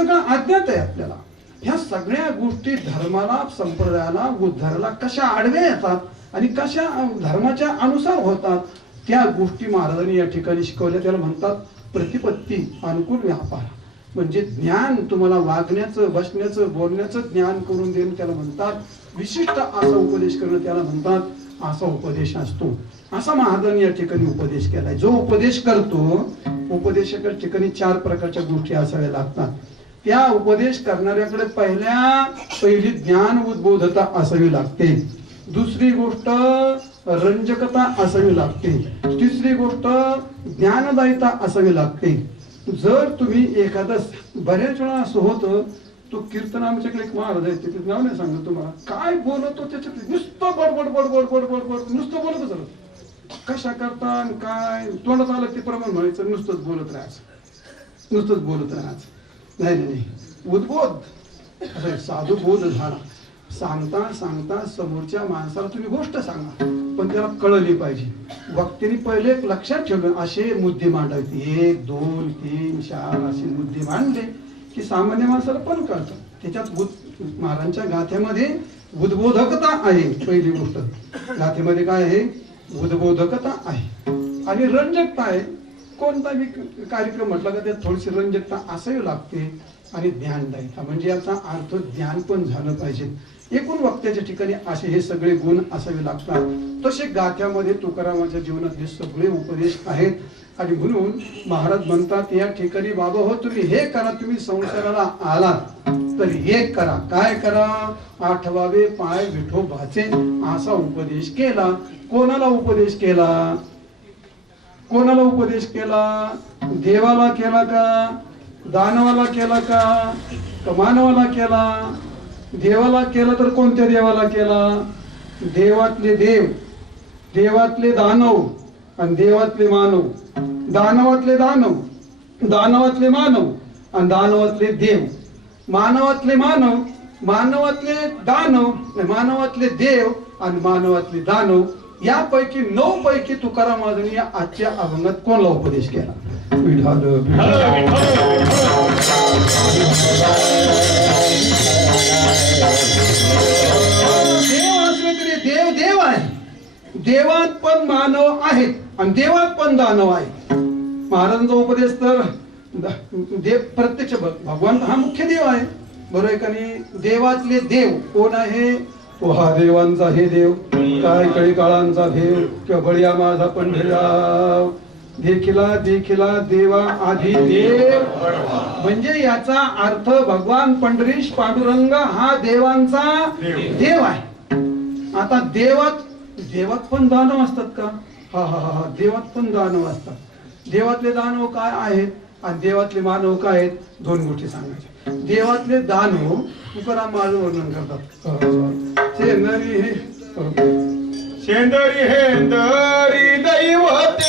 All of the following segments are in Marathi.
सगळं अज्ञात आहे आपल्याला. ह्या सगळ्या गोष्टी धर्माला, संप्रदायाला, उद्धाराला कशा आडव्या येतात आणि कशा धर्माच्या अनुसार होतात, त्या गोष्टी महाराजांनी या ठिकाणी शिकवल्या. त्याला म्हणतात प्रतिपत्ती अनुकूल व्यापार. म्हणजे ज्ञान तुम्हाला वागण्याचं, बसण्याचं, बोलण्याचं ज्ञान करून देणं त्याला म्हणतात. विशिष्ट असा उपदेश करणं त्याला म्हणतात. असा उपदेश असतो. असा महाराजांनी या ठिकाणी उपदेश केलाय. जो उपदेश करतो, उपदेशाच्या ठिकाणी 4 प्रकारच्या गोष्टी असाव्या लागतात. त्या उपदेश करणाऱ्याकडे पहिली ज्ञान उद्बोधता असावी लागते. दुसरी गोष्ट रंजकता असावी लागते. तिसरी गोष्ट ज्ञानदायिता असावी लागते. जर तुम्ही एखादा, बऱ्याच वेळा असं होतं, तो कीर्तन आमच्याकडे एक महाराज आहे, तिथे नाव नाही सांगत तुम्हाला, काय बोलतो त्याच्यात नुसतं बडबड बडबड बडबड बड नुसतं बोलतच राहत. कशा करता काय तोंडात आलं ते प्रमाण म्हणायचं, नुसतंच बोलत राहायचं, नुसतंच बोलत राहायचं. नाही नाही, उद्बोध साधू बोध झाला. सांगता सांगता समोरच्या माणसाला तुम्ही गोष्ट सांगा, पण त्याला कळली पाहिजे. वक्त्याने पहिले एक लक्षात ठेवलं, असे मुद्दे मांडायचे, 1 2 3 4 असे मुद्दे मांडले की सामान्य माणसाला पण कळतं. त्याच्यात महाराजांच्या गाथ्यामध्ये उद्बोधकता आहे. पहिली गोष्ट गाथेमध्ये काय आहे? उद्बोधकता आहे आणि रंजकता आहे. कोणता बी कार्यक्रम म्हटला का त्यात थोडीशी रंजकता असावी लागते आणि ज्ञानदायिता, म्हणजे याचा अर्थ ज्ञान पण झालं पाहिजे. एकूण वक्त्याच्या ठिकाणी असे हे सगळे गुण असावे लागतात. तसे गाथ्यामध्ये तुकारामाच्या जीवनात हे सगळे उपदेश आहेत. आणि म्हणून महाराज म्हणतात या ठिकाणी, बाबा हो तुम्ही हे करा, तुम्ही संसाराला आलात तर एक करा. काय करा? 8वावे पाय विठोबाचे असा उपदेश केला. कोणाला उपदेश केला? कोणाला उपदेश केला? देवाला केला का? दानवाला केला का मानवाला केला? देवाला केला तर कोणत्या देवाला केला? देवातले देव, देवातले दानव आणि देवातले मानव, दानवातले दानव, दानवातले मानव आणि दानवातले देव, मानवातले मानव, मानवातले दानव, मानवातले देव आणि मानवातले दानव. यापैकी 9 पैकी तुकाराम महाराजांनी या आजच्या अभंगात कोणाला उपदेश केला? विठाल देव असले तरी देव देव आहे. देवात पण मानव आहेत आणि देवात पण दानव आहे. महाराजांचा उपदेश तर देव प्रत्यक्ष भगवान हा मुख्य देव आहे, बरोबर आहे का नाही? देवातले देव कोण आहे? तो हा देवांचा हे देव, काय कळी काळांचा देव, किंवा बळीया माझा पंढरीराव, देखिला देखिला देवा आधी देव. म्हणजे याचा अर्थ भगवान पंढरीश पांडुरंग हा देवांचा देव आहे. आता देवात पण दानव असतात का? हा हा हा, देवात पण दानव असतात. देवातले दानव काय आहेत आणि देवातले मानव काय आहेत? 2 गोष्टी सांगायच्या. देवातले दानव तुकाराम महाराज वर्णन करतात. शेंदरी हेंदरी दैवते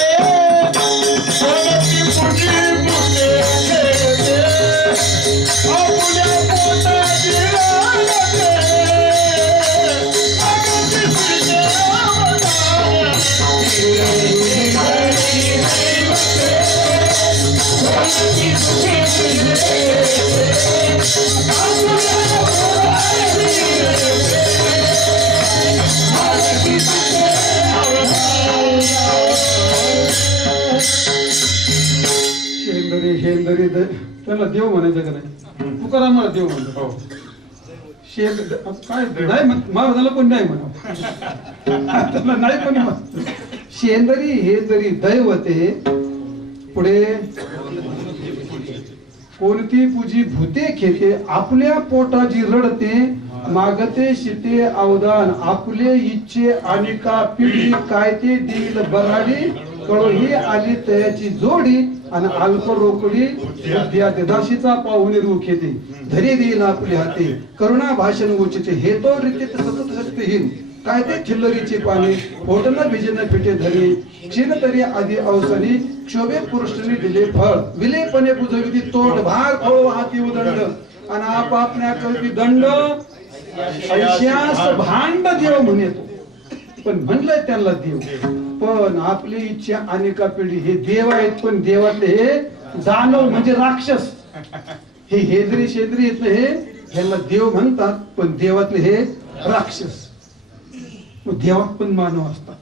शेंदरी त्याला देव म्हणायचं का नाही? तुकारामाला देव म्हणतो. काय नाही महाराजाला पण नाही म्हणा, त्याला नाही पण म्हणतो. शेंदरी हे जरी दैवते, पुढे कोणती पूजी भूते खेते, आपल्या पोटाची रडते, मागते शिते अवदान, आपले इच्छे आणि का पिढी, काय ते देईल बराडी, कळोही आली तयाची जोडी, आणि अल्प रोकडी दाशीचा पाहुणे रूख येते, धरी देईल आपले हाते, करुणा भाषण गोचिते, हे तो रीतीत सतत शक्तीहीन, काय ते चिल्लरीचे पाणी, होटन भिजन पिठे धरी, क्षीण तरी आधी अवसरी, क्षोभे पुरुषांनी दिले फळ, विलेपणे बुजविती तोड, भार फळ हाती उदंड, आणि आपापल्या कल्पी दंड, ऐशास भांड देव म्हणतो. पण म्हणलंय त्यांना देव, पण आपली इच्छा अनेका पिढी, हे देव आहेत पण देवातले हे दानव म्हणजे राक्षस, हे हेंद्री शेंद्री येत हे ह्याला देव म्हणतात, पण देवातले हे राक्षस. देवात पण मानव असतात,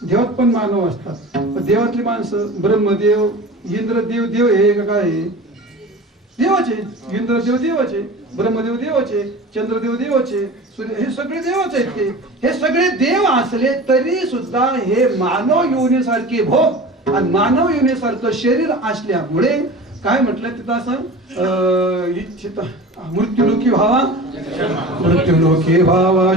देवात पण मानव असतात. देवातली माणसं ब्रह्मदेव इंद्रदेव देव हे का काय देवाचे, इंद्रदेव देवाचे, ब्रह्मदेव देवाचे, चंद्रदेव देवाचे, सूर्य हे सगळे देवाचे आहेत. हे सगळे देव असले तरी सुद्धा हे मानव योनीसारखे भोग आणि मानव योनीसारखं शरीर असल्यामुळे काय म्हटलं तिथं असं इच्छित मृत्युलोकी व्हावा, मृत्युलोकी व्हावा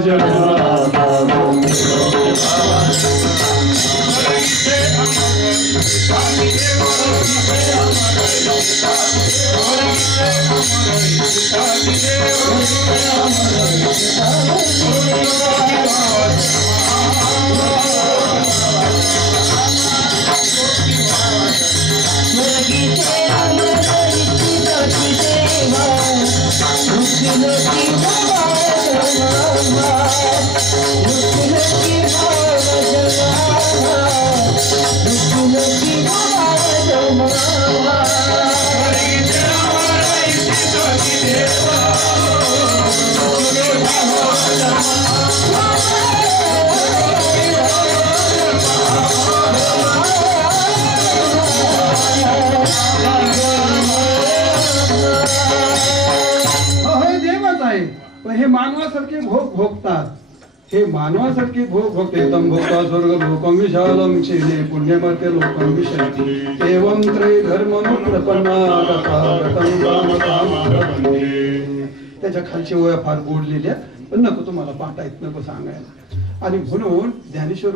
हे मानवासारखे भोग भोगतात, हे मानवासारखे भोग भोगते. तम भोगता स्वर्ग भोगम विशालम क्षीणे पुण्यमते लोकम विशंती एवं त्रय धर्मनु त्याच्या खालची ओया फार गोडलेल्या, पण नको तुम्हाला पाठायत, नको सांगायला. आणि म्हणून ज्ञानेश्वर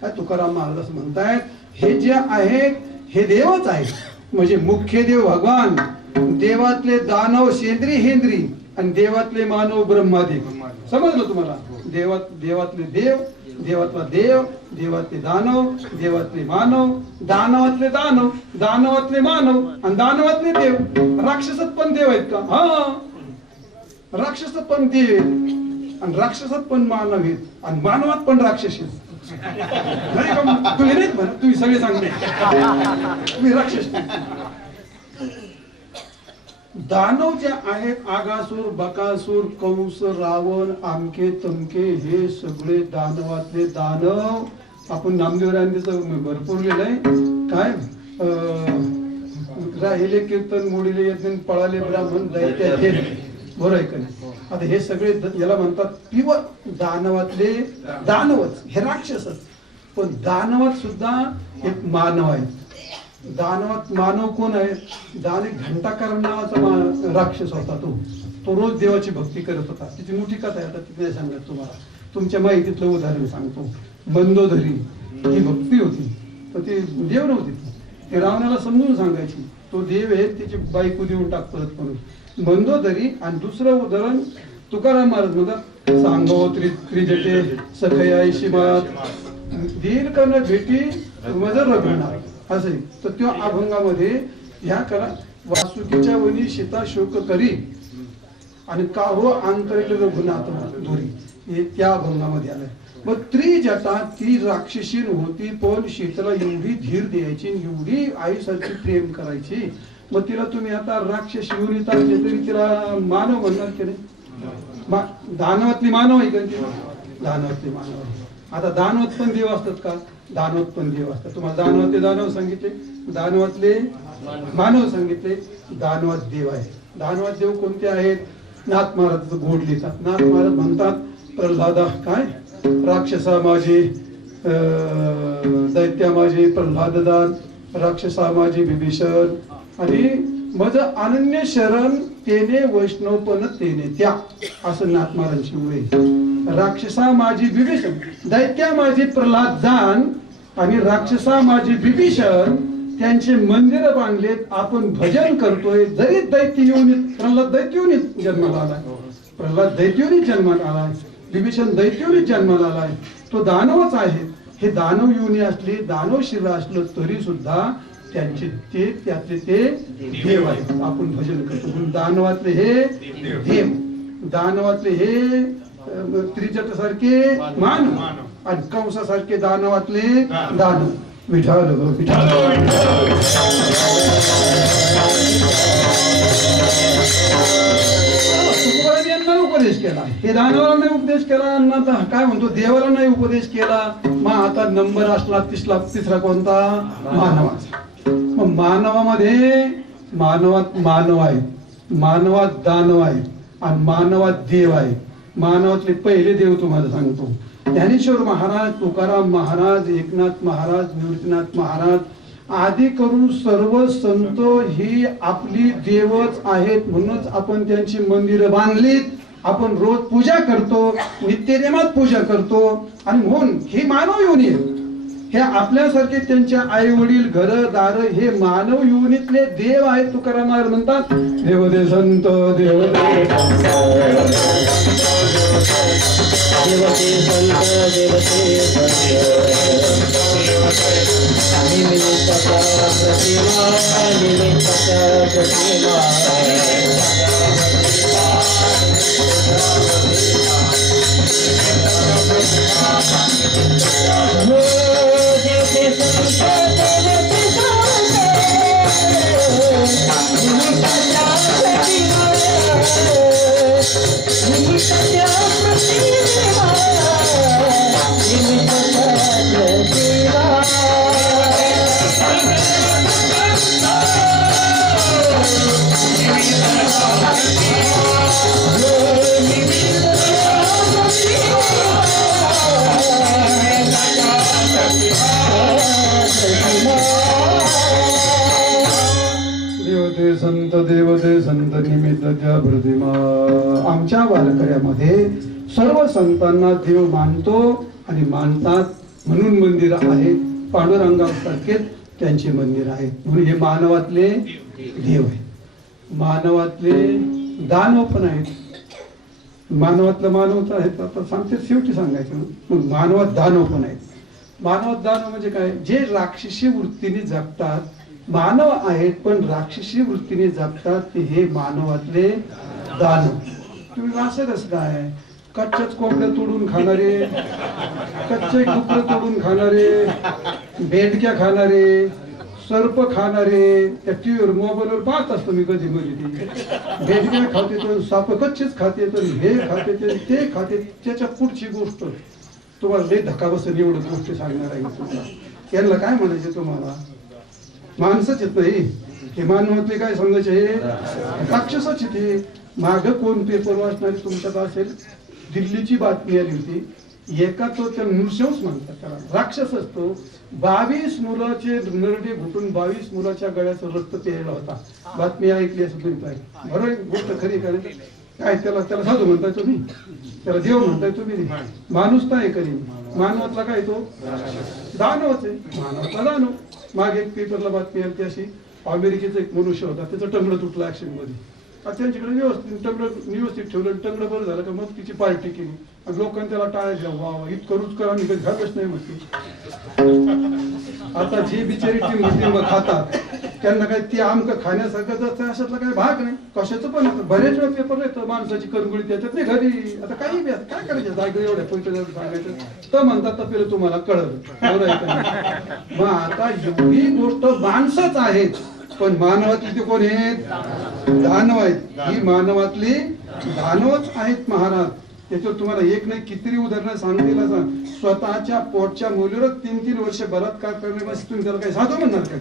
काय तुकाराम महाराज असं म्हणतायत, हे जे आहेत हे देवच आहेत. म्हणजे मुख्य देव भगवान, देवातले दानव शेंद्री हेंद्री आणि देवातले मानव ब्रह्मादेव. समजलं तुम्हाला? देवातले देव, देवातला देव, देवातले दानव, देवातले मानव, दानवातले दानव, दानवातले मानव आणि दानवातले देव. राक्षसात पण देव आहेत का? हा, राक्षसात पण देव आहेत आणि राक्षसात पण मानव आहेत आणि मानवात पण राक्षस आहेत. तुम्ही नाहीत म्हणा, तुम्ही सगळे सांगते तुम्ही राक्षस. दानव जे आहेत आगासूर, बकासूर, कंस, रावण, आमके तमके, हे सगळे दानवातले दानव. आपण नामदेवरांचं भरपूर लिहिलंय काय, राहिले कीर्तन मोडीले यज्ञ पळाले ब्राह्मण दैत्य हे, बरोबर आहे का नाही? आता हे सगळे याला म्हणतात प्युअर दानवातले दानवच, हे राक्षसच. पण दानवात सुद्धा एक मानव आहे. दानवात मानव कोण आहे? दान एक घंटाकर नावाचा राक्षस होता. तो रोज देवाची भक्ती करत होता. तिची मोठी कथा आहे, आता तिथे सांगत तुम्हाला. तुमच्या माहितीतलं उदाहरण सांगतो. मंदोदरी ही भक्ती होती, तर ती देव नव्हती. ती रावणाला समजून सांगायची तो देव आहे, त्याची बायको देऊन टाक परत म्हणून. मंदोदरी. आणि दुसरं उदाहरण तुकाराम महाराज म्हणतात, सांगो त्रिजटे सखयायशी मात दीन कर्ण भेटी मज रघुनाथ असे. तर त्या अभंगामध्ये ह्या करा, वासुकीच्या वनी सीता शोक करी आणि काहो अंतरेल रघुनाथ धुरी, हे त्या अभंगामध्ये आलंय. मग त्रिजटा ती राक्षसीन होती, पण सीतेला एवढी धीर द्यायची, एवढी आईसारखी प्रेम करायची. मग तिला तुम्ही आता राक्षस येऊन टाकले तरी तिला मानव म्हणणार की नाही? दानवातली मानव आहे का ती? दानवातली मानव आहे. आता दानवात पण देव असतात का? दानवात पण देव असतात. तुम्हाला दानवातले दानव सांगितले, दानवातले मानव सांगितले, दानवात देव आहे. दानवात देव कोणते आहेत? नाथ महाराज गोड लिहितात. नाथ महाराज म्हणतात, प्रल्हादा काय, राक्षसा माझे दैत्या माझे प्रल्हाददान, राक्षसा माझे विभीषण आणि मज अनन्य शरण तेने वैष्णवपण तेने त्या, असं नाथ महाराजांची ओळ. राक्षसा माझी विभीषण, दैत्या माझी प्रल्हाद जान आणि राक्षसा माझी विभीषण, त्यांचे मंदिर बांधलेत, आपण भजन करतोय. जरी दैत्य येऊन, प्रल्हाद दैत्य येऊन जन्माला आलाय, प्रल्हाद दैत्य येऊन जन्माला आलाय, विभीषण दैत्य येऊन जन्माला आलाय, तो दानवच आहे. हे दानव योनी असले, दानव शिर असलं तरी सुद्धा त्यांचे ते त्यातले ते देव आहेत. आपण भजन करतो. दानवातले हे देव, दानवातले हे त्रिजट सारखे मानव आणि कंसासारखे दानवातले दानव. विठाल विठाल. तुकोबाराज यांना उपदेश केला, हे दानवाला नाही उपदेश केला, काय म्हणतो देवाला नाही उपदेश केला. मग आता नंबर असला तिसरा कोणता? मानवाचा. मग मानवामध्ये मानवात मानव आहे, मानवात दानव आहे आणि मानवात देव आहे. मानवातले पहिले देव तुम्हाला सांगतो. ज्ञानेश्वर महाराज, तुकाराम महाराज, एकनाथ महाराज, निवृत्तीनाथ महाराज आदी करून सर्व संत ही आपली देवच आहेत. म्हणूनच आपण त्यांची मंदिरं बांधलीत, आपण रोज पूजा करतो, नित्यनेमात पूजा करतो. आणि म्हणून ही मानव योनी आहे. हे आपल्यासारखे त्यांच्या आई वडील, घर दार हे मानव योनीतले देव आहेत. तुकाराम महाराज म्हणतात, देव दे संत देव दे संत देवते संत निमित्ताच्या प्रतिमा. आमच्या वारकऱ्यामध्ये सर्व संतांना देव मानतो आणि मानतात, म्हणून मंदिर आहेत. पांडुरंगासारखेच त्यांची मंदिर आहेत. म्हणून हे मानवातले देव आहे. मानवातले दानव पण आहेत. मानवातलं मानवच आहेत. आता सांगते, शेवटी सांगायचं मग मानवात दानव पण आहेत. मानवात दानव म्हणजे काय? जे राक्षसी वृत्तीने जगतात. मानव आहेत पण राक्षसी वृत्तीने जगतात, हे मानवातले दानव. तुम्ही वाचतच काय, कच्च्याच कोंबड्या तोडून खाणारे, कच्चे डुकर तोडून खाणारे, बेडक्या खाणारे, सर्प खाणारे. त्या टीव्हीवर मोबाईलवर पाहत असतो मी कधी कधी. बेडक्या खाते तर साप कच्चेच खाते, तर हे खाते ते खाते. त्याच्या पुढची गोष्ट तुम्हाला लय धक्का बसेल एवढं गोष्टी सांगणार आहे तुम्हाला. यांना काय म्हणायचे तुम्हाला? माणसंच येत नाही हे. मानवातले काय समजायचे? हे राक्षसच येते. माग कोण पेपर वाचणारी तुमच्यात असेल, दिल्लीची बातमी आली होती. एका तो त्या नृशंस म्हणतात त्याला, राक्षस असतो. 22 मुलाचे नरडे घुटून 22 मुलाच्या गळ्याचं रक्त प्यायला होता. बातमी ऐकली असं तुम्ही? बरोबर, गोष्ट खरी काय? काय त्याला साधू म्हणताय तुम्ही? त्याला देव म्हणताय तुम्ही? माणूस नाही कधी. मानवातला काय तो दानवच आहे. मानवातला दानव. मागे एक पेपरला बातमी आली अशी, अमेरिकेचा एक मनुष्य होता, त्याचं टंगडं तुटलं ऍक्सिडेंट मध्ये. त्यांच्याकडे व्यवस्थित ठेवलं, टंगडं बरं झालं का मग तिची पार्टी केली आणि लोकांनी त्याला टाळायला, वा इतकं रुचकर आम्ही कधी खातच नाही म्हणते. आता जी बिचारी टीम होती मग खातात, त्यांना काही ती आमक खाण्यासारखं अशातला काही भाग नाही कशाचं. पण बरेच वेळा पेपर येतं, माणसाची करंगुळी त्याच्यात नाही घरी. आता काही काय करायचं, जागे एवढ्या पैसे सांगायचं तर म्हणतात तर पेलं तुम्हाला कळलं. मग आता एवढी गोष्ट माणसंच आहेत, पण मानवातली ते कोण आहेत? दानव आहेत. ही मानवातली दानवच आहेत महाराज. त्याच्यावर तुम्हाला एक नाही कितीतरी उदाहरणं सांगतील. असं स्वतःच्या पोटच्या मुलीवर 3-3 वर्ष बलात्कार करणे, बस तुम्ही त्याला काही साधू म्हणणार का?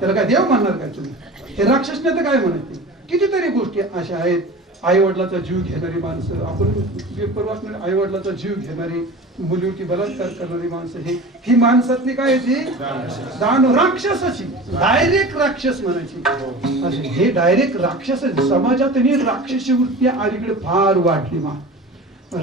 त्याला काय देव म्हणणार का तुम्ही? हे राक्षस नाही तर काय म्हणायचे? कितीतरी गोष्टी अशा आहेत. आई वडिलाचा जीव घेणारी माणसं, आपण पेपर वाचणारे, आई वडिलाचा जीव घेणारी, मुलीवरती बलात्कार करणारी माणसं, ही माणसातली काय ती दानव, राक्षसाची डायरेक्ट राक्षस म्हणायची. हे डायरेक्ट राक्षस. समाजात ही राक्षसी वृत्ती अलीकडे फार वाढली.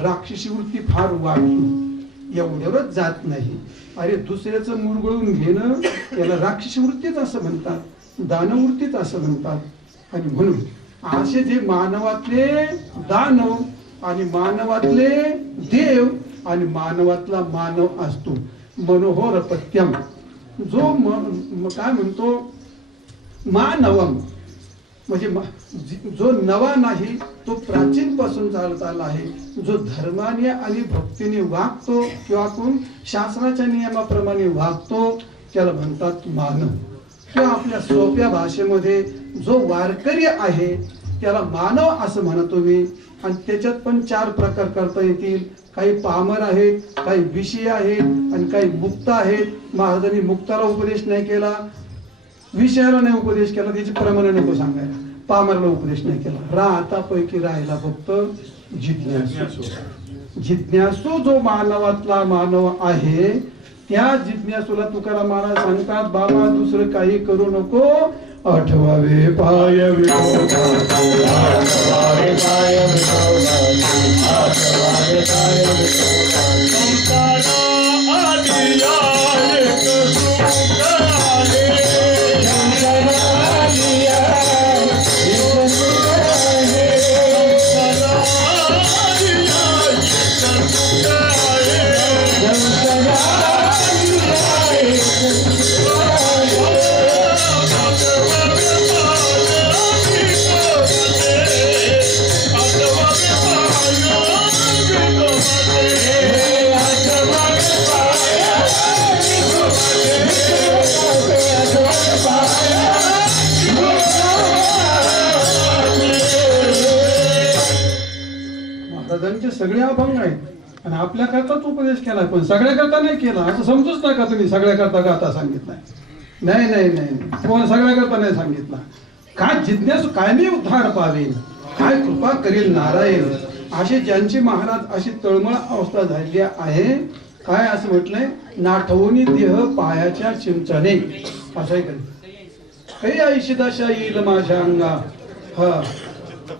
राक्षसी वृत्ती फार वाढली. एवढ्यावरच जात नाही. अरे दुसऱ्याचं मुरगळून घेणं याला राक्षसी वृत्तीच असं म्हणतात, दानवृत्तीच असं म्हणतात. आणि म्हणून असे जे मानवातले दानव आणि मानवातले देव आणि मानवातला मानव असतो मनोहर पत्यम, जो काय म्हणतो मानवम, म्हणजे जो नवा नाही तो प्राचीन पासून चालत आला आहे. जो धर्माने आणि भक्तीने वागतो किंवा आपण शास्त्राच्या नियमाप्रमाणे वागतो त्याला म्हणतात मानव. किंवा आपल्या सोप्या भाषेमध्ये जो वारकरी आहे त्याला मानव असं म्हणतो मी. आणि त्याच्यात पण 4 प्रकार करता येतील. काही पामर आहेत, काही विषय आहेत आणि काही मुक्त आहेत. महाराजांनी मुक्ताला उपदेश नाही केला, विषयाला नाही उपदेश केला, त्याची प्रमाणे नको सांगायला. पामरला उपदेश नाही केला. राहतापैकी राहिला फक्त जिज्ञासू. जिज्ञासू जो मानवातला मानव आहे त्या जिज्ञासूला तुकाराम महाराज सांगतात, बाबा दुसरं काही करू नको, आठवावे पाय विठोबा, आठवावे पाय विठोबा, आठवावे पाय विठोबा. संसारा आदिया एक सुख आहे, संसारा आदिया एक सुख आहे, संसारा आदिया एक सुख आहे, संसारा आदिया एक सुख आहे. महाराजांचे सगळे अभंग आहेत आणि आपल्या करताच उपदेश केला, पण सगळ्या करता नाही केला असं समजूच नका तुम्ही. सगळ्या करता गाता सांगितलाय, नाही नाही नाही नाही, कोण सगळ्या करता नाही सांगितला. काय जिज्ञासू काय मी उद्धार पावेल, काय कृपा करील नारायण, असे ज्यांची महाराज अशी तळमळ अवस्था झालेली आहे. काय असं म्हटलंय, नाठवणी देह पायाच्या चिंचणे, असंही काही ऐशी दशा येईल माझ्या अंगा, हा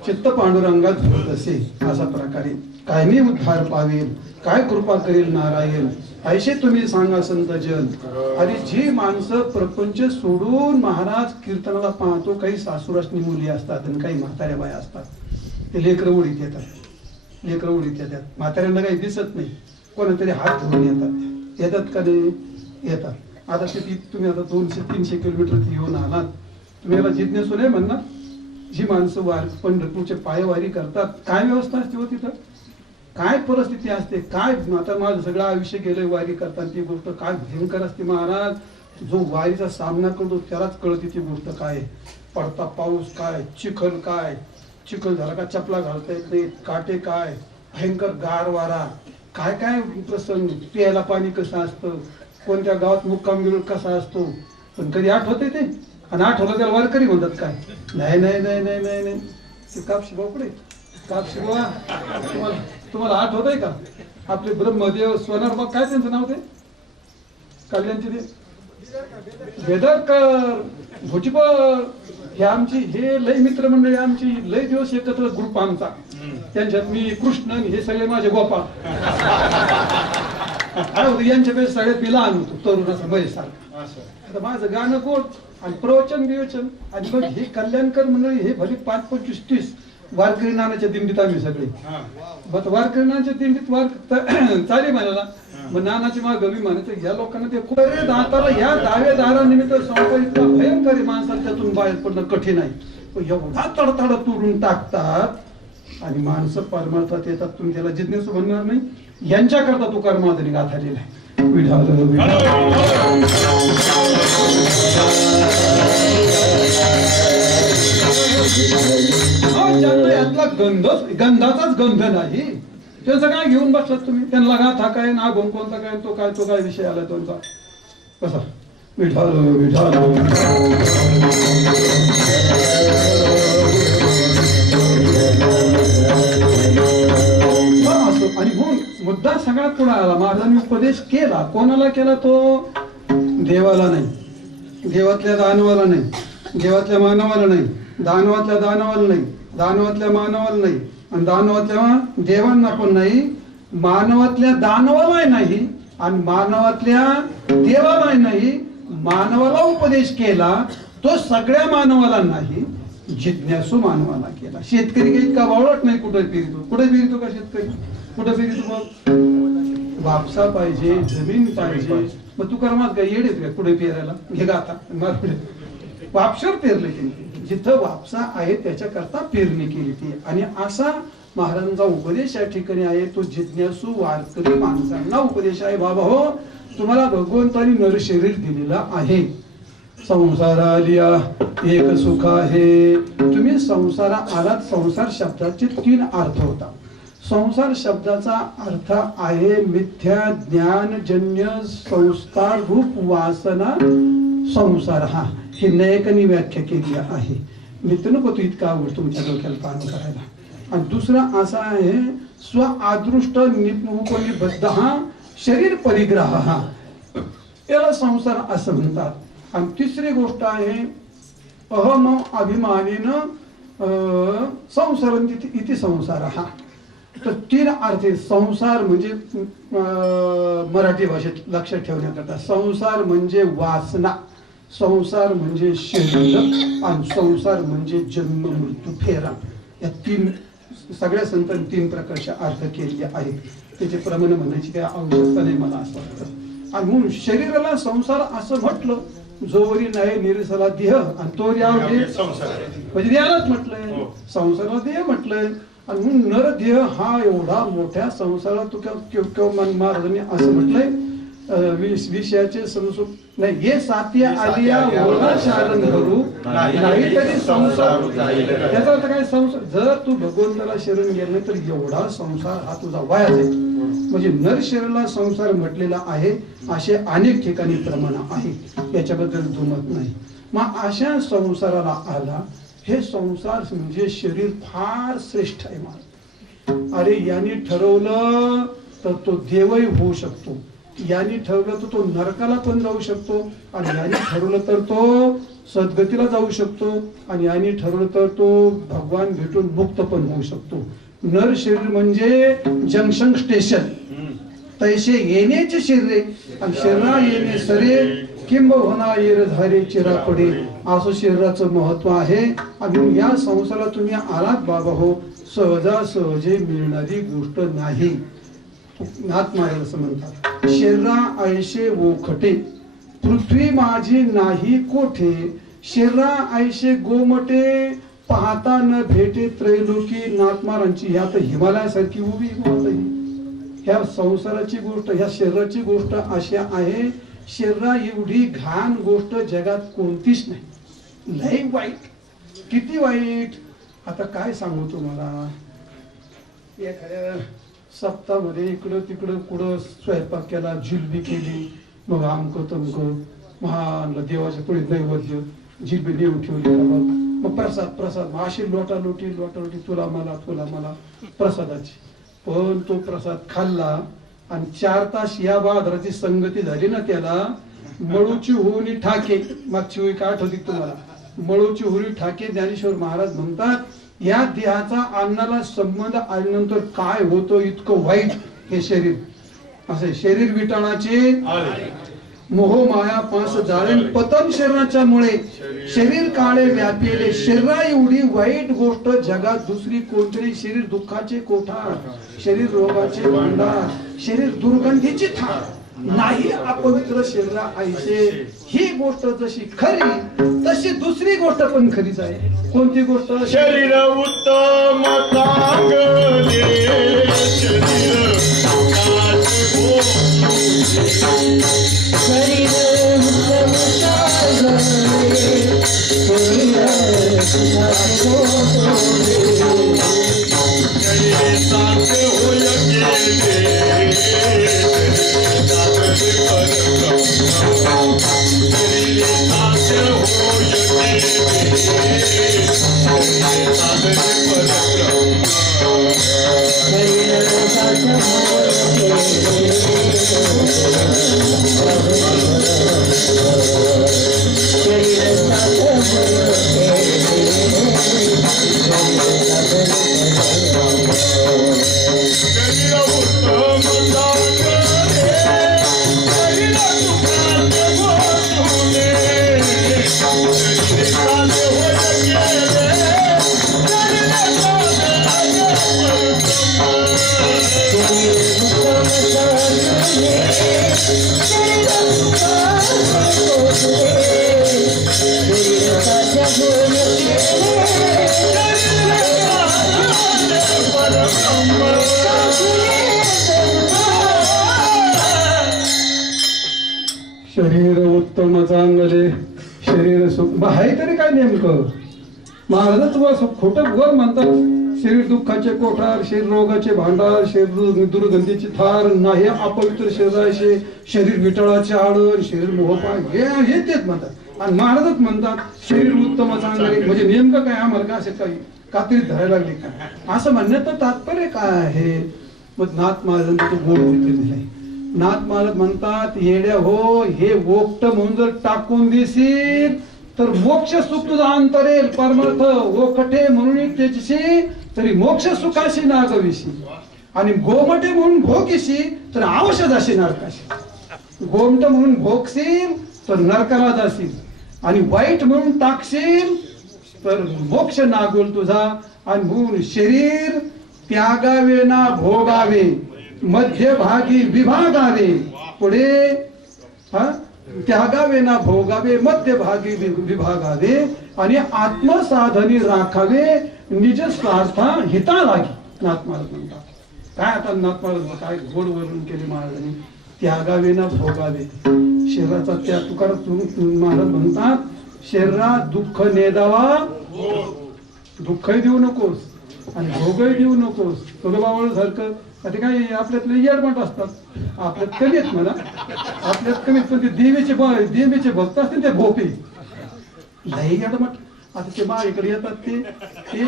चित्त पांडुरंगात धरत असे. अशा प्रकारे काय मी उद्धार पावेल, काय कृपा करील नारायण, ऐसे तुम्ही सांगा संत जन. आणि जी माणसं प्रपंच सोडून महाराज कीर्तनाला पाहतो, काही सासूरसनी मुली असतात आणि काही म्हाताऱ्या बाया असतात, ते लेकरं उडीत येतात, लेकरं उडीत येतात. म्हाताऱ्यांना काही दिसत नाही, कोणातरी हात धरून येतात, येतात का नाही येतात. आता ते तुम्ही आता 200-300 किलोमीटर येऊन आलात, तुम्ही याला जिज्ञासू नाही म्हणणार. जी माणसं पंढरपूरचे पायवारी करतात, काय व्यवस्था असते हो तिथं, काय परिस्थिती असते, काय. आता माझं सगळं आयुष्य गेलंय वारी करताना, ती गोष्ट काय भयंकर असते महाराज. जो वारीचा सामना करतो त्यालाच कळते ती गोष्ट काय. पडता पाऊस काय, चिखल काय, चिखल झाला का चपला घालता येत नाही, काटे काय, भयंकर गार वारा, काय काय प्रसंग, प्यायला पाणी कसं असतं, कोणत्या गावात मुक्काम गिळ कसा असतो. पण कधी आठवते ते, आणि आठवलं त्याला वारकरी म्हणतात काय. नाही नाही नाही नाही नाही नाही, ते कापशी बापडे, कापशी बाबा, तुम्हाला आठवत आहे का आपले ब्रह्मदेव सोनार बाग, काय त्यांचं नाव ते कल्याणचे, ते बेदरकर, भुजबळ, हे आमची हे लय मित्रमंडळी, आमची लय दिवस एकत्र ग्रुप आमचा. त्यांच्यात मी कृष्ण, हे सगळे माझे गोपाळ. यांच्यापेक्षा सगळ्यात मी लहान होतो, तरुणाचा महेश सारखा. आता माझं गाणं गोड आणि प्रवचन विवचन. आणि मग हे कल्याणकर मंडळी हे भले 5, 25, 30 वारकरी नानाच्या दिंडीत आम्ही सगळे. मग वारकरी नानाच्या दिंडीत चाले म्हणाला, मग नानाची माग मी म्हणायचं, या लोकांना ते खोरे दाताला या दावेदारानिमित्त संसार इतका भयंकर आहे, माणसाला त्यातून बाहेर पडणं कठीण आहे. एवढा तडतड तोडून टाकतात आणि माणसं परमार्थात येतात. तुम्ही त्याला जिज्ञासू म्हणणार नाही. यांच्याकरता तुकाराम महाराजांनी गाथा लिहिला आहे. ज्यांना यातला गंधाचाच गंध नाही, त्यांचं काय घेऊन बसलात तुम्ही. त्यांना गाथा काय, ना अभंग कोणता काय, तो काय विषय आला त्यांचा कसा. विठाल विठाल आणि म्हणून मुद्दा सगळ्यात पुढे आला. महाराजांनी उपदेश केला, कोणाला केला तो, देवाला नाही, देवातल्या दानवाला नाही, देवातल्या मानवाला नाही, दानवातल्या दानवाला नाही, दानवातल्या मानवाला नाही, आणि दानवातल्या देवांना पण नाही, मानवातल्या दानवाला नाही, आणि मानवातल्या देवाला नाही. मानवाला उपदेश केला तो सगळ्या मानवाला नाही, जिज्ञासू मानवाला केला. शेतकरी काही इतका बावळट नाही, कुठे फिरतो का शेतकरी, कुठे फिरतो बघ, वापसा पाहिजे, जमीन पाहिजे. मग तू कर्मात काय येडेत का कुठे पेरायला, घे गाता वापशावर पेरले त्यांनी, जिथं वापसा आहे त्याच्याकरता पेरणी केली ती. आणि असा महाराजांचा उपदेश या ठिकाणी आहे, तो जिज्ञासू वारकरी माणसांना उपदेश आहे. बाबा हो, तुम्हाला भगवंतानी नर शरीर दिलेला आहे. संसारालिया एक सुख आहे. तुम्ही संसारा आलात. संसार शब्दाचे 3 अर्थ होतात. संसार शब्दाचा अर्थ आहे मिथ्या ज्ञानजन्य संस्कार रूप वासना संसार. हा हे नायकांनी व्याख्या केली आहे. मित्र नको तू इतका आवड तुमच्या डोक्याला काम करायला. आणि दुसरा असा आहे स्व आदृष्ट निपुणिबद्ध हा शरीर परिग्रह. हा याला संसार असं म्हणतात. आणि तिसरी गोष्ट आहे अहम अभिमानीनं संसार इति संसार. हा तर 3 अर्थ. संसार म्हणजे मराठी भाषेत लक्षात ठेवण्याकरता संसार म्हणजे वासना, संसार म्हणजे शरीर आणि संसार म्हणजे जन्म मृत्यू फेरा. या 3 सगळ्या संतांनी 3 प्रकारचे अर्थ केलेले आहेत. त्याचे प्रमाण म्हणायची काही आवश्यकता नाही मला असं वाटतं. आणि म्हणून शरीराला संसार असं म्हटलं. जोवरी नाही निरसला देह आणि तो यावरी म्हणजे देहालाच म्हटलंय. संसाराला देह म्हटलंय. आणि म्हणून नर देह हा एवढा मोठ्या संसारात तो महाराजांनी असं म्हटलंय विषयाचे संसुख नाही हे सात्या आलिया ओळा शारण धरू नाही तरी संसार. त्याचा अर्थ काय संसार जर तू भगवंताला शरण गेलं नाही तर एवढा संसार हा तुझा वाया जाईल. म्हणजे नर शरीराला संसार म्हटलेला आहे असे अनेक ठिकाणी प्रमाण आहे. याच्याबद्दल दुमत नाही. मग अशा संसाराला आला. हे संसार म्हणजे शरीर फार श्रेष्ठ आहे. मला अरे यांनी ठरवलं तर तो देवही होऊ शकतो. यांनी ठरवलं तर तो नरकाला पण जाऊ शकतो. आणि यांनी ठरवलं तर तो सद्गतीला जाऊ शकतो. आणि यांनी ठरवलं तर तो भगवान भेटून मुक्त पण होऊ शकतो. नर शरीर म्हणजे जंक्शन स्टेशन. तैसे येण्याचे शरीर आणि शरीरा येणे सरे किंबहुना येर धारे चिरापडे असं शरीराचं महत्व आहे. आणि या संसाराला तुम्ही आलात बाबा हो सहजासहजी मिळणारी गोष्ट नाही. नाथ महाराज असं म्हणतात शरीरा ऐशे ओखटे पृथ्वी माझी नाही कोठे. शरीरा ऐशे गोमटे पाहता न भेटे त्रैलोकी. नाथ महाराजांची ह्या तर हिमालयासारखी उभी गोष्ट. ह्या संसाराची गोष्ट ह्या शरीराची गोष्ट अशी आहे. शरीरा एवढी घाण गोष्ट जगात कोणतीच नाही. लय वाईट. किती वाईट आता काय सांगू तुम्हाला. एखाद्या सप्ताहामध्ये इकडं तिकडं कुठं स्वयंपाक केला जिलबी केली मग आमकं तमकं महान देवाच्या पुढे नैवेद्य जिलबी नेऊन ठेवली. मग प्रसाद अशी लोटालोटी तुला मला प्रसादाची. पण तो प्रसाद खाल्ला आणि 4 तास या बाजाराची संगती झाली ना त्याला मळूची होऊनी ठाके. मागची होई काय आठवती तुम्हाला. मळूची होरी ठाके. ज्ञानेश्वर महाराज म्हणतात या देहाचा अन्नाला संबंध आल्यानंतर काय होतं इतकं वाईट हे शरीर. असे शरीर विटाणाचे मोह माया पास जाळे पतन शरीराच्या मुळे शरीर काळे व्यापेले. शरीरा एवढी वाईट गोष्ट जगात दुसरी कोणतरी. शरीर दुःखाचे कोठार, शरीर रोगाचे भांडार, शरीर दुर्गंधीची थाळ नाही. अपवित्र शरीरा ऐसे ही गोष्ट जशी खरी तशी दुसरी गोष्ट पण खरीच आहे. कोणती गोष्ट. शरीर उत्तम चांगले शरीर चांगले शरीर सुख आहे तरी काय नेमकं महाराज तुम्हाला खोटं वर म्हणतात शरीर दुःखाचे कोठार शरीर रोगाचे भांडार शरीर दुर्गंधीची थार नाही अपवित्र शरीराचे शरीर विटळाचे आडण शरीर मोहपा हे तेच म्हणतात आणि महाराजच म्हणतात शरीर उत्तम चांगले म्हणजे नेमकं काय आम्हाला काय असे काही कात्रीत धरायला लागले काय असं म्हणण्याचं तात्पर्य काय आहे मग नाथ महाराजांनी तो गोड उत्तर दिलाय नाथ महाराज म्हणतात येड्या हो हे वोक्त म्हणून जर टाकून देशील तर मोक्ष सुख तुझा अंतरेल परमार्थ ओकटे म्हणून त्याची तरी मोक्ष सुखाशी नागविशी आणि गोमटे म्हणून भोगीशी तर अवश्य जाशी नरकाशी गोमट म्हणून भोगशील तर नरकाला जाशील आणि वाईट म्हणून टाकशील तर मोक्ष नागोल तुझा आणि म्हणून शरीर त्यागावे ना भोगावे मध्यभागी विभागावे पुढे त्यागावे ना भोगावे मध्यभागी विभागावे आणि आत्मसाधनी राखावे निज स्वार्था हिता लागी नाथ महाराज म्हणतात काय आता नाथ महाराज काय गोड वर्णन केले महाराजांनी त्यागावे ना भोगावे शरीराचा त्याग तुकाराम महाराज म्हणतात शरीरात दुःख नेदावा दुःखही देऊ नकोस आणि भोगही देऊ नकोस तुळबावळ सारखं ते काय आपल्यातले येडमट असतात आपल्यात कमी आहेत मला आपल्यात कमीत पण ते देवीचे भक्त असतील ते भोपे लई येडमट आता ते माळीकडे येतात ते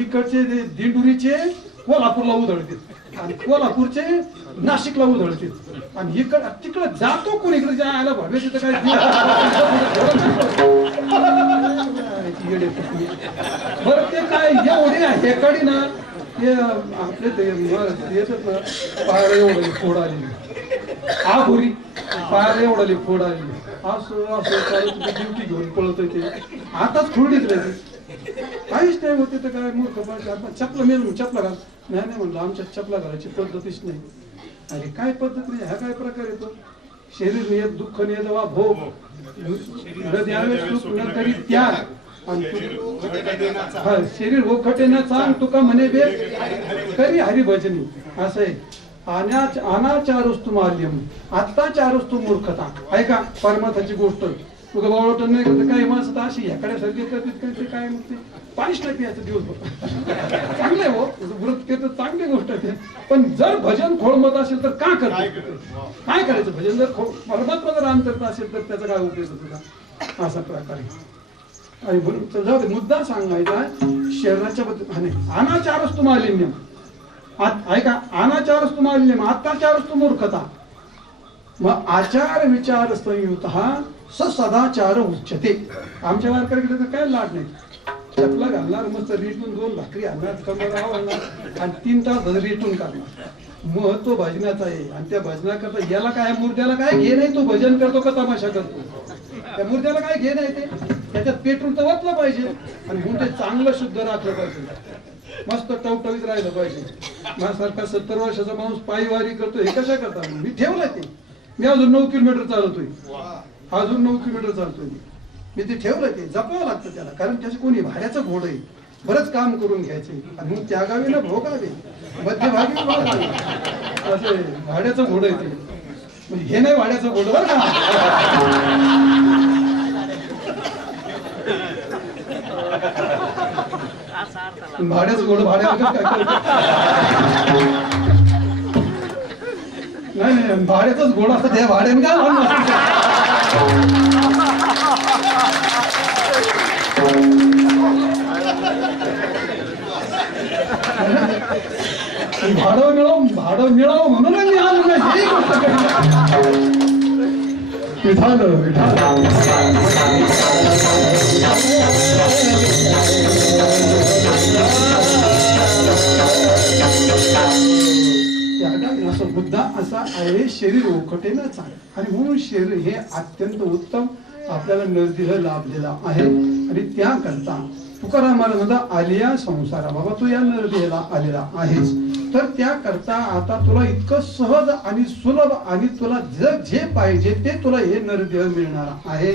इकडचे दिंडुरीचे कोल्हापूरला उधळतात आणि कोल्हापूरचे नाशिकला उधळतात आणि इकडे तिकडे जातो कोण इकडे जायला भावे तिथं काय बरं ते काय एवढे हेकाडी ना ते आपले येतात ना पायाला एवढाली फोड आलेली आभुरी पायाला एवढाली फोड आलेली असं असं चालू ड्युटी घेऊन पळत ते आताच खुरडीच राहते काहीच नाही होते तर काय मूर्ख चपला मेल चपला घाल नाही म्हणलं आमच्या चपला घालायची पद्धतीच नाही अरे काय पद्धत नाही हा काय प्रकार येतो शरीर नियत दुःख नियत वा भोग न द्यावे सुख न करी त्याग शरीर ओखटेना चांग तुका म्हणे बेत करी हरिभजनी असं आहे अनाचारस्तु माल्यम अत्याचारस्तु मूर्खता ऐका परमार्थाची गोष्ट तुका बावळट नाही करत काय माणसं अशी ह्याकड्यासारखी करतात ते काय म्हणते पाणीच नाही प्यायचं दिवसभर चांगले हो व्रत केलं तर चांगली गोष्ट आहे पण जर भजन खोळमत असेल तर का करतो काय करायचं भजन जर परमात्मा जर अंतर्गत असेल तर त्याचा काय उपयोग तुला असा प्रकारे आणि मुद्दा सांगायचा शरीराच्या बद्दल अनाचारस्तु मालिन्यम ऐका अनाचारस्तु मालिन्यम अत्याचारस्तु मूर्खता मग आचार विचार संयुक्त हा सदाचार उच्चते आमच्या वारकऱ्याकडे तर काय लाड नाही चपला घालणार मस्त रेटून 2 भाकरी आणणार कमराव आणणार आणि 3 तास रेटून काढणार महत्व भजनाचा आहे आणि त्या भजनाकरता याला काय मूर्त्याला काय घे नाही तो भजन करतो का तमाशा करतो त्या मूर्त्याला काय घे नाही ते त्याच्यात पेट्रोल तर वाचलं पाहिजे आणि म्हणून ते चांगलं शुद्ध राखलं पाहिजे मस्त टवटवीत राहिलं पाहिजे माझ्यासारखा 70 वर्षाचा माणूस पायीवारी करतो हे कशा करता मी ठेवलंय ते मी अजून 9 किलोमीटर चालतोय अजून 9 किलोमीटर चालतोय मी ते ठेवलंय ते जपावं लागतं त्याला कारण त्याचं कोणी भाड्याचं घोड आहे बरंच काम करून घ्यायचंय आणि मग त्यागावे ना भोगावे मध्यभागी भोगावे असं भाड्याचं घोड आहे ते म्हणजे हे नाही भाड्याचं घोड बरं का भाड्याचं घोड भाड्याला काय नाही भाड्याचाच घोड असतं त्या भाड्याने काय भाडं मिळावं म्हणून मी आलो ही गोष्ट विठाल विठाल मुद्दा असा आहे शरीर ओखटेला चांग आणि म्हणून शरीर हे अत्यंत उत्तम आपल्याला नरदेह लाभलेला आहे आणि त्याकरता तुकारामाला म्हणता आलिया संसारा बाबा तू या नरदेहाला आलेला आहेस तर त्याकरता आता तुला इतकं सहज आणि सुलभ आणि तुला जे पाहिजे ते तुला हे नरदेह मिळणार आहे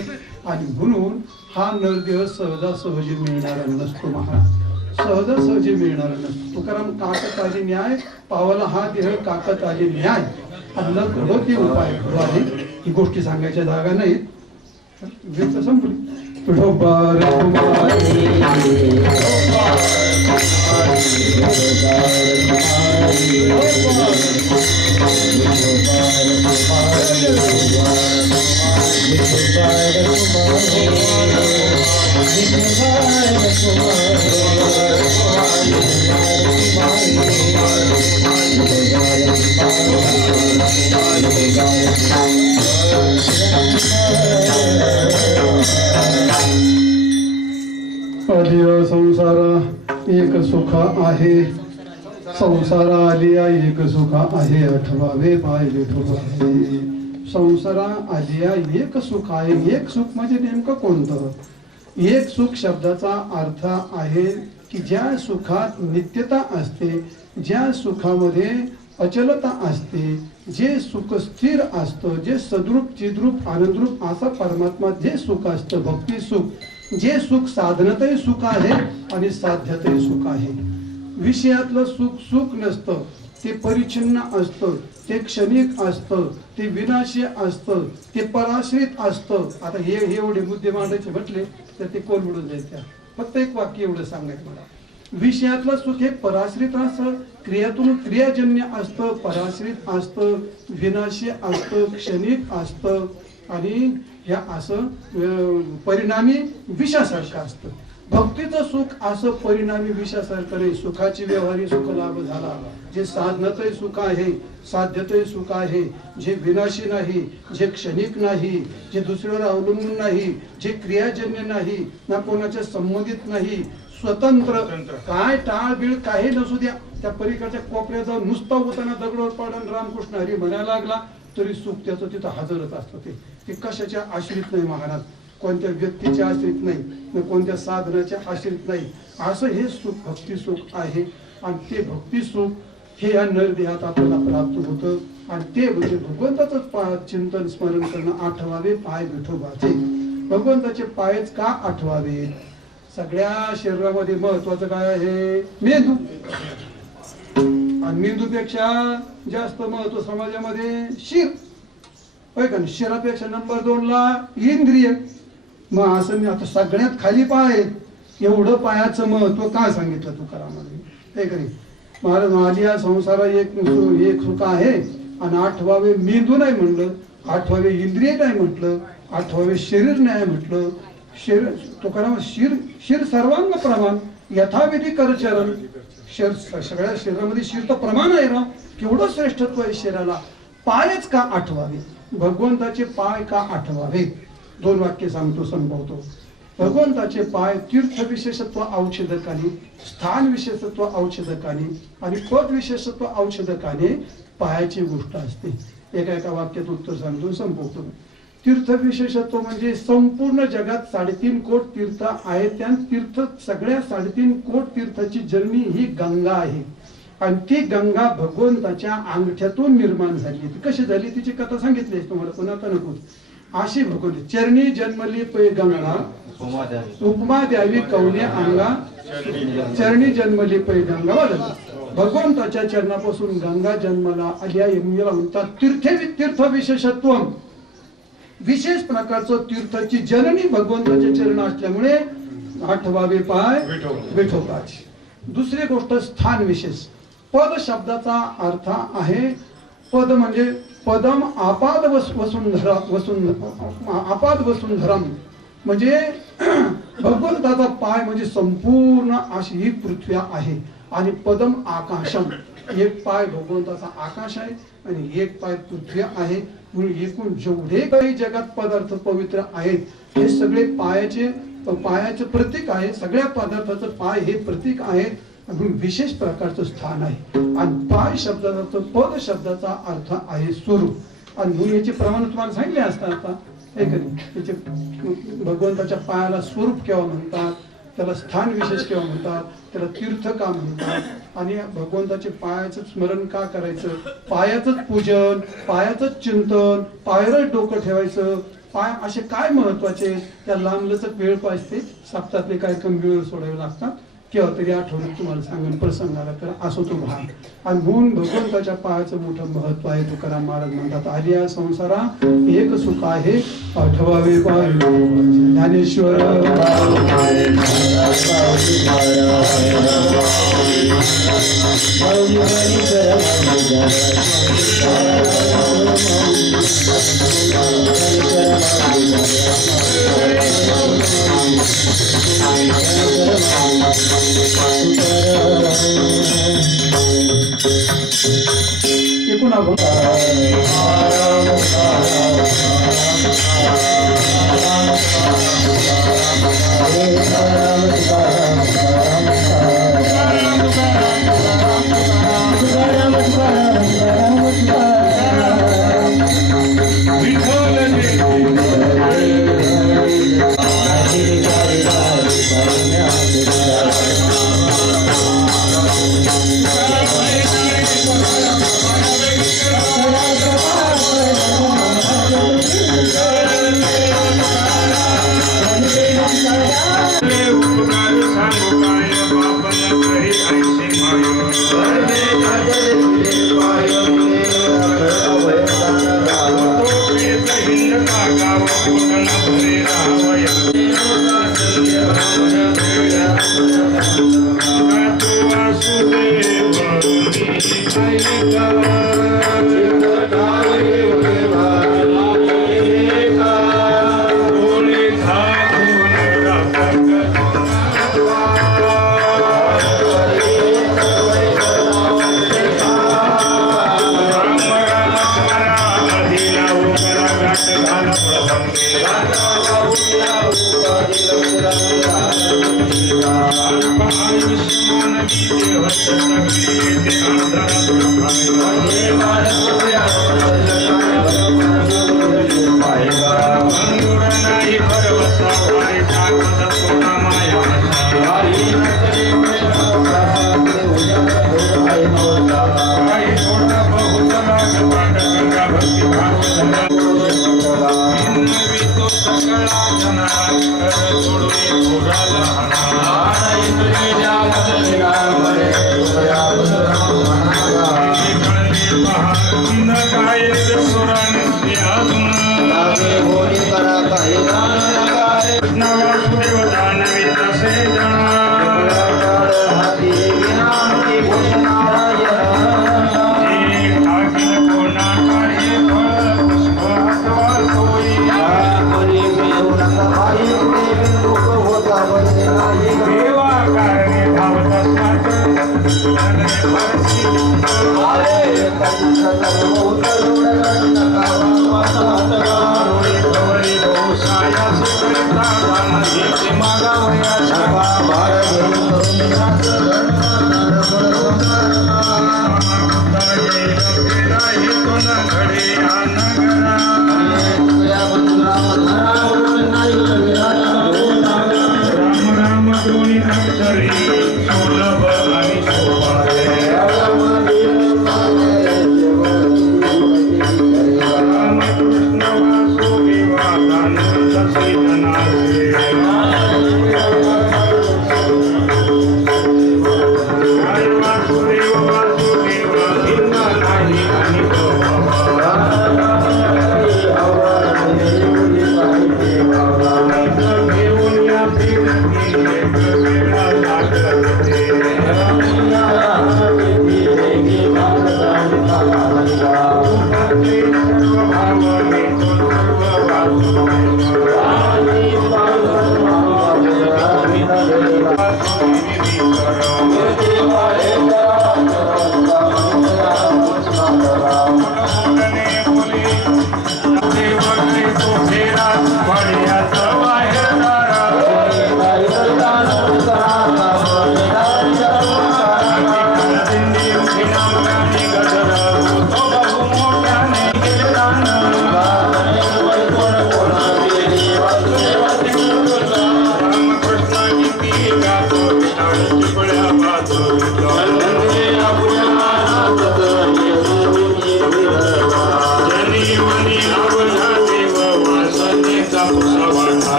आणि म्हणून हा नरदेह सहजासहजी मिळणारा नसतो महाराज सहजासहजी मिळणारा नसतो तुकाराम काकताली न्याय पावला हा देह काकताली न्याय अन्न घडो ते उपाय घडो आहे ही गोष्टी सांगायच्या जागा नाहीत गीत संपली. विठोबार कुमारी आलिया संसार एक सुख आहे, संसार आलिया एक सुख आहे, आठवावे पाय विठोबाचे. संसारा आलिया एक सुख आहे. एक सुख म्हणजे नेमकं कोणतं? एक सुख शब्दाचा अर्थ आहे की ज्या सुखात नित्यता असते, ज्या सुखामध्ये अचलता असते, जे सुख स्थिर असतं, जे सद्रूप चिद्रूप आनंदरूप असा परमात्मा जे सुख असतं, भक्ती सुख, जे सुख साधनतही सुख आहे आणि साध्यतही सुख आहे. विषयातलं सुख सुख नसतं, ते परिच्छिन्न असतं, ते क्षणिक असतं, ते विनाशी असतं, ते पराश्रित असतं. आता हे एवढे मुद्दे मांडायचे म्हटले तर ते कोण मिळून जाईल. त्या फक्त एक वाक्य एवढं सांगायचं मला. विषयातलं सुख हे पराश्रित असतं, क्रियातून क्रियाजन्य असतं, पराश्रित असतं, विनाशी असतं, क्षणिक असतं आणि ह्या असं परिणामी विषासारखं असतं. भक्तीचं सुख असं परिणामी विषासारखं नाही. सुखाची व्यवहारी सुख लाभ झाला, जे साधनतही सुख आहे, साध्यतही सुख आहे, जे विनाशी नाही, जे क्षणिक नाही, जे दुसऱ्यावर अवलंबून नाही, जे क्रियाजन्य नाही, ना कोणाच्या संबंधित नाही, स्वतंत्र, काय टाळबीळ काही नसू द्या. त्या पलीकडच्या कोपऱ्यात जाऊन नुसता होताना दगडवर पाडून रामकृष्ण हरी म्हणायला लागला तरी सुख त्याचं तिथं हजरच असतं. ते कशाच्या आश्रित नाही महाराज, कोणत्या व्यक्तीच्या आश्रित नाही, न कोणत्या साधनाच्या आश्रित नाही. असं हे सुख भक्ती सुख आहे. आणि ते भक्ती सुख हे या नरदेहात आपल्याला प्राप्त होतं. आणि ते म्हणजे भगवंताचं चिंतन स्मरण करणं. आठवावे पाय विठोबाचे. भगवंताचे पायच का आठवावे? सगळ्या शरीरामध्ये महत्वाचं काय आहे? मेंदू. आणि मेंदूपेक्षा जास्त महत्व समाजामध्ये शिर, होय का? शिरापेक्षा नंबर 2 ला इंद्रिय. मग असं मी आता सगळ्यात खाली पाय, एवढं पायाचं महत्व का सांगितलं तुकारामाने? हे करी महाराज आलिया संसारा एक सुख आहे आणि आठवावे मेंदू नाही म्हणलं, आठवावे इंद्रिय नाही म्हटलं, आठवावे शरीर नाही म्हटलं. शरीर तुकाराम शिर सर्वांग प्रमाण यथाविधी करचरण. सगळ्या शरीरामध्ये शिर तर प्रमाण आहे ना, केवढं श्रेष्ठत्व आहे शरीराला. पायच का आठवावे? भगवंताचे पाय का आठवावे? 2 वाक्य सांगतो, संपवतो. भगवंताचे पाय तीर्थ विशेषत्व औषधकाने, स्थान विशेषत्व औषधकाने आणि पद विशेषत्व औषधकाने पायाची गोष्ट असते. एका वाक्यात उत्तर सांगतो, संपवतो. तीर्थ विशेषत्व म्हणजे संपूर्ण जगात 3.5 कोटी तीर्थ आहेत. त्या तीर्थ सगळ्या 3.5 कोटी तीर्थाची जननी ही गंगा आहे. आणि ती गंगा भगवंताच्या अंगठ्यातून निर्माण झाली. ती कशी झाली तिची कथा सांगितली तुम्हाला, पण आता नको. अशी भगवंत चरणी जन्मली पै गंगा, उपमा द्यावी कवने अंगा, चरणी जन्मली पै गंगा. भगवंताच्या चरणापासून गंगा जन्माला आल्या म्हणतात. तीर्थ विशेषत्व, विशेष प्रकारचं तीर्थाची जननी भगवंताचे चरण असल्यामुळे आठवावे पाय विठोबाचे. दुसरी गोष्ट स्थान विशेष. पद शब्दाचा अर्थ आहे, पद म्हणजे पदम आपाद आपाद वसुंधरम, म्हणजे भगवंताचा पाय म्हणजे संपूर्ण अशी ही पृथ्वी आहे. आणि पदम आकाशम, एक पाय भगवंताचा आकाश आहे आणि एक पाय पृथ्वी आहे. म्हणून एकूण जेवढे काही जगात पदार्थ पवित्र आहेत हे सगळे पायाचे प्रतीक आहे. सगळ्या पदार्थाचं पाय हे प्रतीक आहे. म्हणून विशेष प्रकारचं स्थान आहे. आणि पाय शब्दाचा, पद शब्दाचा अर्थ आहे स्वरूप. आणि म्हणून याचे प्रमाण तुम्हाला सांगितले असतात. आता त्याचे भगवंताच्या पायाला स्वरूप केव्हा म्हणतात, त्याला स्थान विशेष केव्हा म्हणतात, त्याला तीर्थ का म्हणतात, आणि भगवंताचे पायाचं स्मरण का करायचं, पायाचंच पूजन, पायाचंच चिंतन, पायावर डोकं ठेवायचं, पाय असे काय महत्वाचे. त्या लांबलचक वेळ पाहिजे, सप्ताहातले कार्यक्रम वेळ सोडावे लागतात. केव्हा तरी आठवणीत तुम्हाला सांगेन प्रसंग आला तर असो तो भाग. आणि म्हणून भगवंताच्या पायाचं मोठं महत्व आहे. तुकाराम महाराज म्हणतात आली या संसारा एक सुख आहे आठवावे पाय ज्ञानेश्वर. एकूण Krishna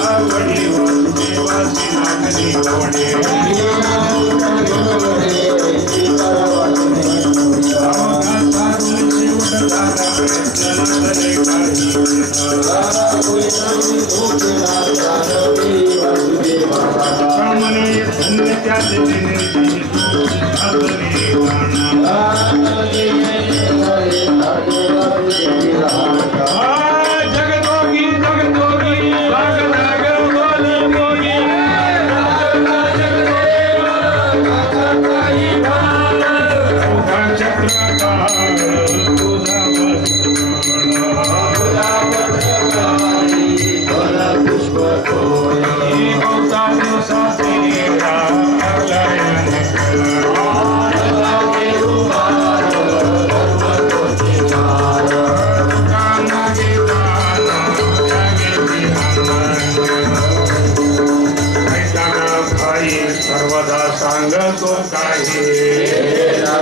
आवडी वासुदेवासी नागरी गोडे धन्य त्याचे जगदोगी जगदोगी लाग लाग बोल बोगी सर्वदा सांगतो काही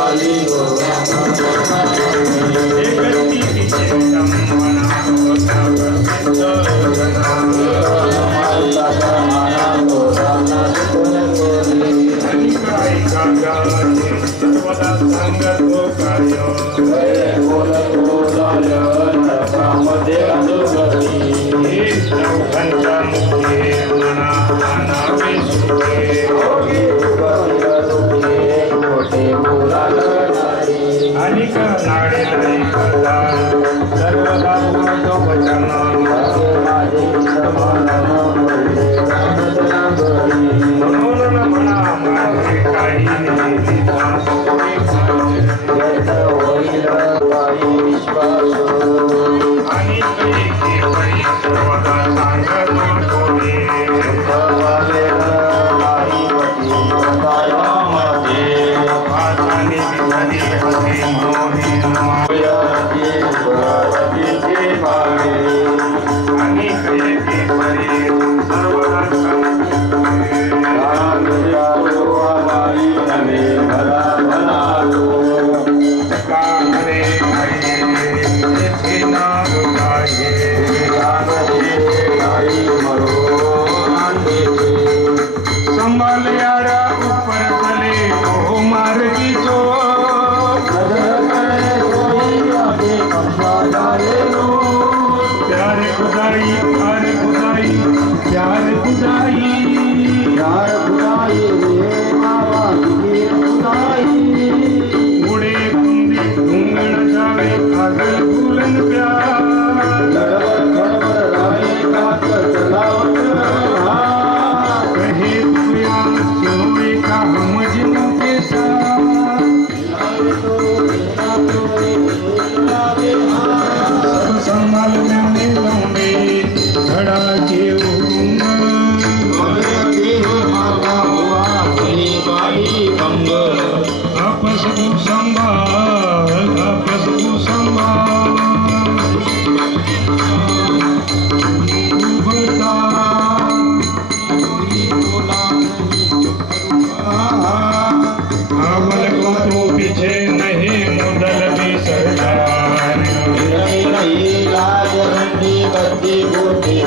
सर्वदा सांगतो अनिक नाडे नाही करता सर्वदा बोलतो वचन म्हणून म्हणा माझे काही आणि सर्वदा सांगतो कोणी संभालियारा ऊपर तले ओ मार्गी जो प्यार खुदाई प्यार खुदाई प्यार खुदाई प्यार खुदाई उड़े कुंदी ढूंगण जावे कागल फूलन प्यार संभाल में लंबे घड़ा के आपस को संभाल आपस को संभाल उभरता अमल को तो पीछे नहीं मुदल भी सरकार लाज रंडी बद्दी बूटी